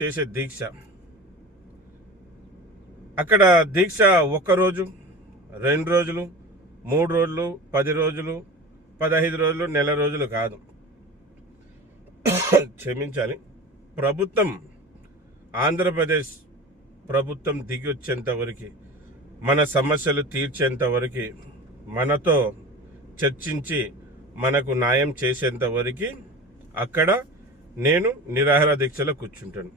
చేసే దీక్ష. అక్కడ దీక్ష 1 రోజు, 2 రోజులు, 3 రోజులు, 10 రోజులు, 15 రోజులు, నెల రోజులు కాదు. క్షమించాలి. ప్రభుత్వం, ఆంధ్రప్రదేశ్ ప్రభుత్వం దిగి వచ్చేంత వరకు, మన సమస్యలు తీర్చేంత వరకు, మనతో చర్చించి మనకు న్యాయం చేసేంత వరకు అక్కడ నేను నిరాహార దీక్షలో కూర్చుంటాను.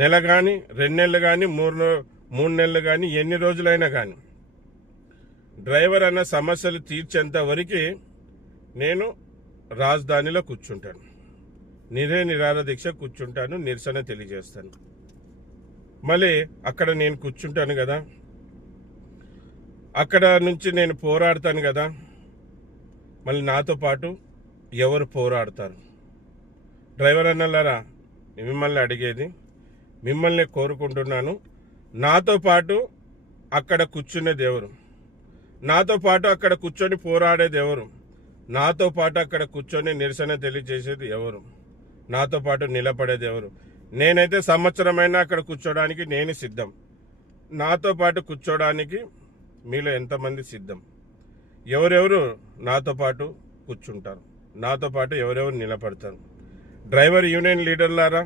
నెల కానీ, 2 నెలలు కానీ, 3 నెలలు కానీ, ఎన్ని రోజులైనా కానీ డ్రైవర్ అన్న సమస్యలు తీర్చేంత వరకు నేను రాజధానిలో కూర్చుంటాను. నిరాహార దీక్ష కూర్చుంటాను, నిరసన తెలియజేస్తాను. మళ్ళీ అక్కడ నేను కూర్చుంటాను కదా, అక్కడ నుంచి నేను పోరాడతాను కదా, మళ్ళీ నాతో పాటు ఎవరు పోరాడతారు? డ్రైవర్ అన్నలారా, మిమ్మల్ని అడిగేది, మిమ్మల్ని కోరుకుంటున్నాను. నాతో పాటు అక్కడ కూర్చునేది ఎవరు? నాతో పాటు అక్కడ కూర్చొని పోరాడేది ఎవరు? నాతో పాటు అక్కడ కూర్చొని నిరసన తెలియజేసేది ఎవరు? నాతో పాటు నిలబడేది ఎవరు? నేనైతే సంవత్సరమైనా అక్కడ కూర్చోడానికి నేను సిద్ధం. నాతో పాటు కూర్చోడానికి మీలో ఎంతమంది సిద్ధం? ఎవరెవరు నాతో పాటు కూర్చుంటారు? నాతో పాటు ఎవరెవరు నిలబడతారు? Driver union లీడర్లారా,